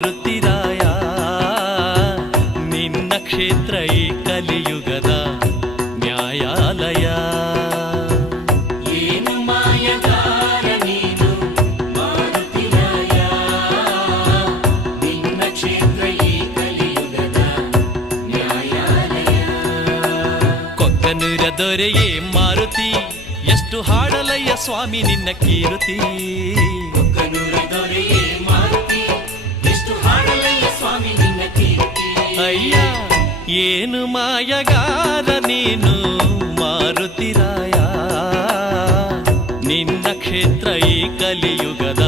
ಮಾರುತಿರಾಯ ನಿನ್ನ ಕ್ಷೇತ್ರ ಈ ಕಲಿಯುಗದ ನ್ಯಾಯಾಲಯ. ಏನು ಮಾಯಗಾರ ನೀನು ಮಾರುತಿರಾಯ, ನಿನ್ನ ಕ್ಷೇತ್ರ ಈ ಕಲಿಯುಗದ ನ್ಯಾಯಾಲಯ. ಕೊಕ್ಕನೂರ ದೊರೆಯೇ ಮಾರುತಿ, ಎಷ್ಟು ಹಾಡಲಯ್ಯ ಸ್ವಾಮಿ ನಿನ್ನ ಕೀರುತಿ. ಕೊಕ್ಕನೂರ ದೊರೆಯೇ ಮಾರುತಿ, ಎಷ್ಟು ಹಾಡಲಯ್ಯ ಸ್ವಾಮಿ ನಿನ್ನ ಕೀರ್ತಿ. ಅಯ್ಯ ಏನು ಮಾಯಗಾರ ನೀನು ಮಾರುತಿರಾಯ, ನಿನ್ನ ಕ್ಷೇತ್ರ ಈ ಕಲಿಯುಗದ